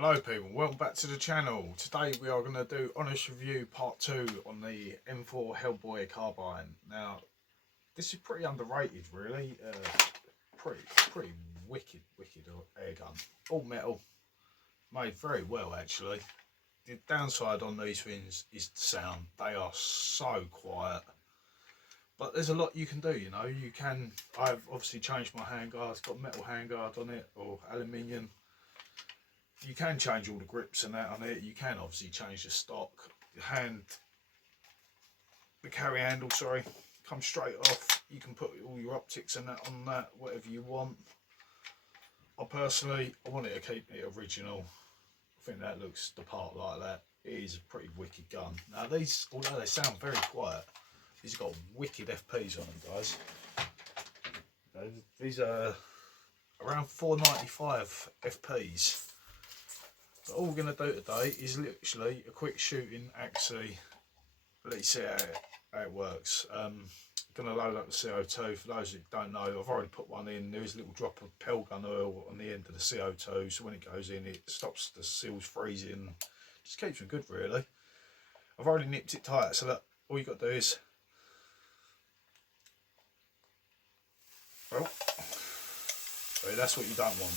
Hello people, welcome back to the channel. Today we are going to do honest review part 2 on the M4 Hellboy carbine. Now this is pretty underrated really, pretty wicked airgun. All metal, made very well actually. The downside on these things is the sound. They are so quiet. But there's a lot you can do, you know. I've obviously changed my handguard, it's got metal handguard on it or aluminium. You can change all the grips and that on it. You can obviously change the stock. The carry handle, sorry, comes straight off. You can put all your optics and that on that, whatever you want. I personally wanted to keep it original. I think that looks the part like that. It is a pretty wicked gun. Now these, although they sound very quiet, these have got wicked FPs on them, guys. These are around 495 FPs. So all we're going to do today is literally a quick shooting actually. Let's see how it works. I'm going to load up the CO2. For those who don't know, I've already put one in. There is a little drop of Hellgun oil on the end of the CO2, so when it goes in it stops the seals freezing. Just keeps them good really. I've already nipped it tight, so look, all you've got to do is, well, so that's what you don't want.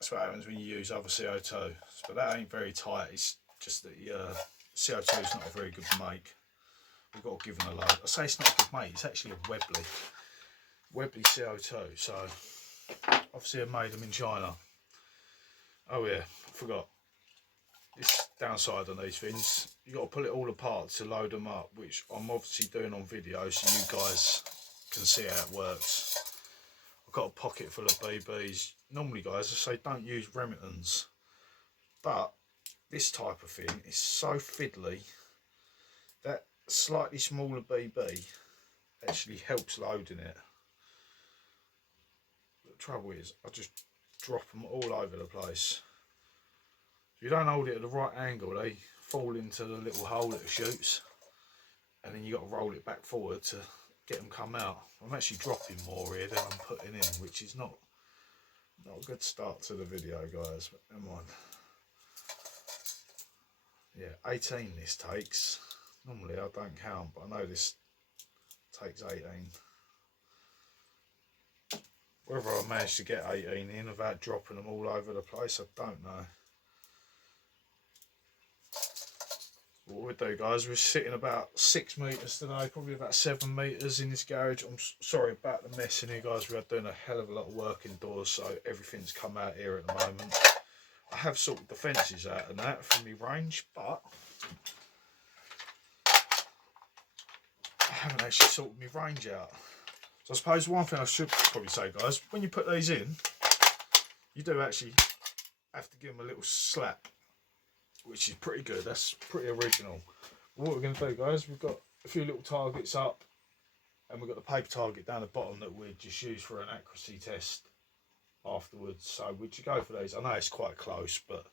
That's what happens when you use other CO2. But that ain't very tight, it's just that CO2 is not a very good make. We've got to give them a load. I say it's not a good make, it's actually a Webley CO2. So obviously I made them in China. Oh yeah, I forgot. This downside on these things, you got to pull it all apart to load them up, which I'm obviously doing on video so you guys can see how it works. I've got a pocket full of BBs. Normally guys I say don't use Remingtons, but this type of thing is so fiddly that slightly smaller BB actually helps loading it. The trouble is I just drop them all over the place. If you don't hold it at the right angle, they fall into the little hole that it shoots, and then you got to roll it back forward to get them come out. I'm actually dropping more here than I'm putting in, which is not a good start to the video guys, but never mind. Yeah, 18 this takes. Normally I don't count, but I know this takes 18. Whether I managed to get 18 in without dropping them all over the place, I don't know. What we do guys, we're sitting about 6 metres today, probably about 7 metres in this garage. I'm sorry about the mess in here guys, we are doing a hell of a lot of work indoors, so everything's come out here at the moment. I have sorted the fences out and that from my range, but I haven't actually sorted my range out. So I suppose one thing I should probably say guys, when you put these in, you do actually have to give them a little slap, which is pretty good. That's pretty original. What we're going to do guys, we've got a few little targets up and we've got the paper target down the bottom that we'd just use for an accuracy test afterwards. So would you go for these? I know it's quite close, but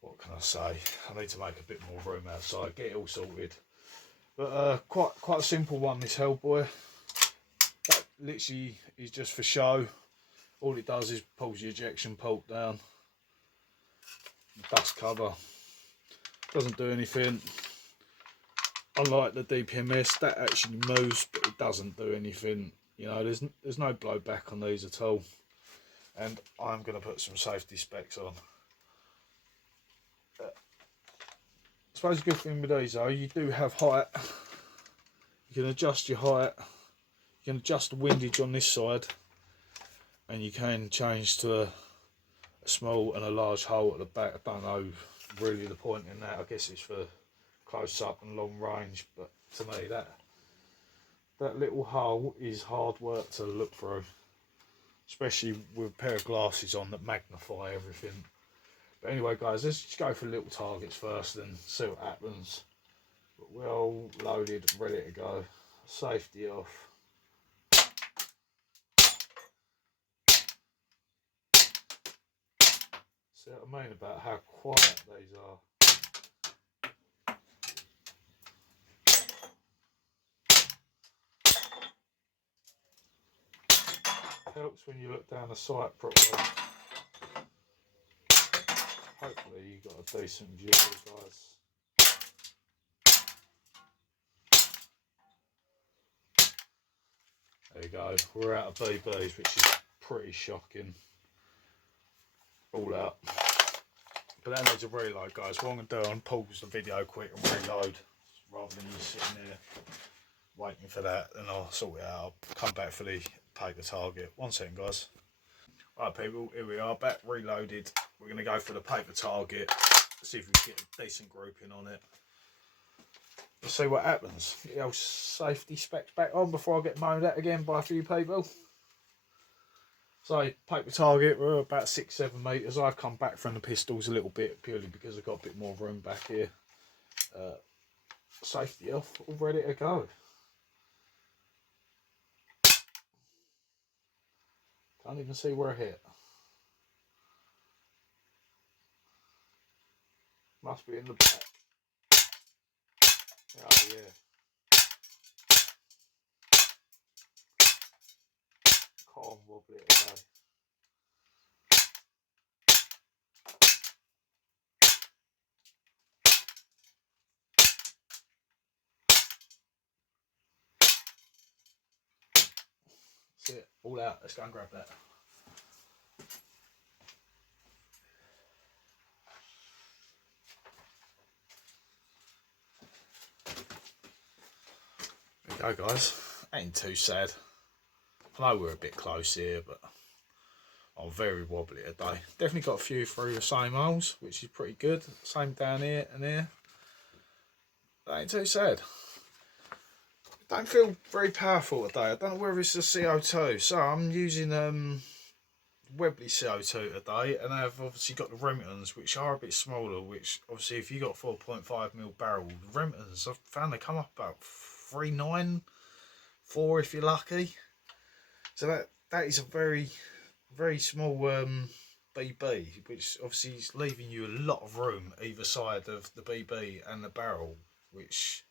what can I say? I need to make a bit more room outside, get it all sorted. But quite a simple one, this Hellboy. That literally is just for show. All it does is pulls the ejection port down. Dust cover, doesn't do anything. Unlike the DPMS, that actually moves but it doesn't do anything. You know, there's no blowback on these at all. And I'm going to put some safety specs on. I suppose a good thing with these though, you do have height. You can adjust your height, you can adjust the windage on this side, and you can change to a small and a large hole at the back. I don't know really the point in that. I guess it's for close up and long range, but to me that little hole is hard work to look through, especially with a pair of glasses on that magnify everything. But anyway guys, let's just go for little targets first and see what happens. But we're all loaded, ready to go. Safety off. See what I mean about how quiet these are. Helps when you look down the sight properly. Hopefully you got a decent view of it, guys. There you go, we're out of BBs, which is pretty shocking. All out. But that needs a reload, guys. What I'm going to do, I'm pause the video quick and reload, rather than you sitting there waiting for that. Then I'll sort it out. I'll come back for the paper target. 1 second, guys. Right, people, here we are, back reloaded. We're going to go for the paper target, see if we can get a decent grouping on it. Let's see what happens. Get the old safety specs back on before I get moaned at again by a few people. So, paper target, we're about 6-7 metres. I've come back from the pistols a little bit, purely because I've got a bit more room back here. Safety off, all ready to go. Can't even see where I hit. Must be in the back. Oh yeah. Calm wobbly it go. That's it, all out. Let's go and grab that. There you go, guys. Ain't too sad. I know we're a bit close here, but I'm very wobbly today. Definitely got a few through the same holes, which is pretty good. Same down here and here. That ain't too sad. Don't feel very powerful today. I don't know whether it's the CO2. So I'm using Webley CO2 today, and I've obviously got the Remingtons, which are a bit smaller. Which obviously, if you got 4.5mm barrel, the Remingtons, I've found they come up about 3.9, 4 if you're lucky. So that is a very small BB, which obviously is leaving you a lot of room either side of the BB and the barrel, which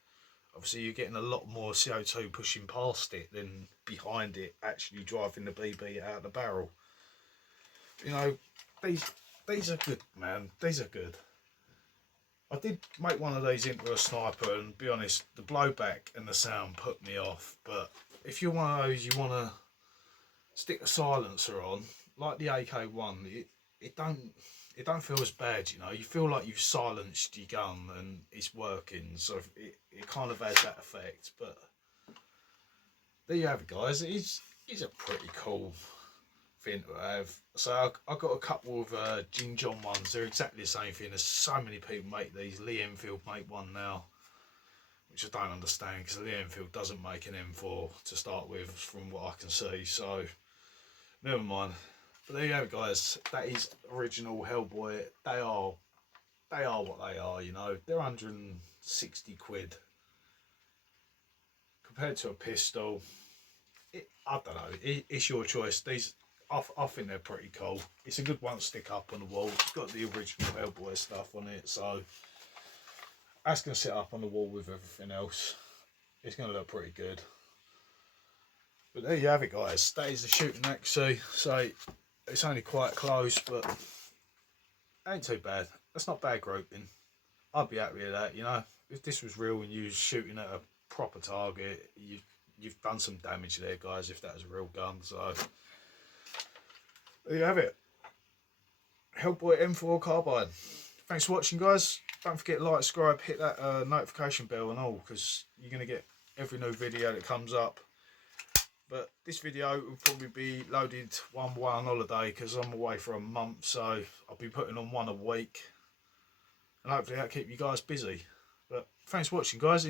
obviously you're getting a lot more CO2 pushing past it than behind it actually driving the BB out of the barrel. You know, these are good, man. These are good. I did make one of these into a sniper, and be honest, the blowback and the sound put me off. But if you're one of those, you want to stick a silencer on, like the AK1, it don't feel as bad, you know. You feel like you've silenced your gun and it's working, so it kind of has that effect. But there you have it, guys. It's a pretty cool thing to have. So I got a couple of Jin John ones. They're exactly the same thing. There's so many people make these. Lee Enfield make one now, which I don't understand, because Lee Enfield doesn't make an M4 to start with, from what I can see. So never mind. But there you have it, guys. That is original Hellboy. They are what they are, you know. They're 160 quid compared to a pistol. I don't know. It's your choice. These, I think they're pretty cool. It's a good one to stick up on the wall. It's got the original Hellboy stuff on it, so that's going to sit up on the wall with everything else. It's going to look pretty good. But there you have it, guys. That is the shooting accuracy. So it's only quite close, but ain't too bad. That's not bad grouping. I'd be happy with that, you know. If this was real and you was shooting at a proper target, you've done some damage there, guys, if that was a real gun. So there you have it. Hellboy M4 carbine. Thanks for watching, guys. Don't forget to like, subscribe, hit that notification bell and all, because you're going to get every new video that comes up. But this video will probably be loaded one by one on holiday, because I'm away for a month, so I'll be putting on one a week. And hopefully that'll keep you guys busy. But thanks for watching, guys.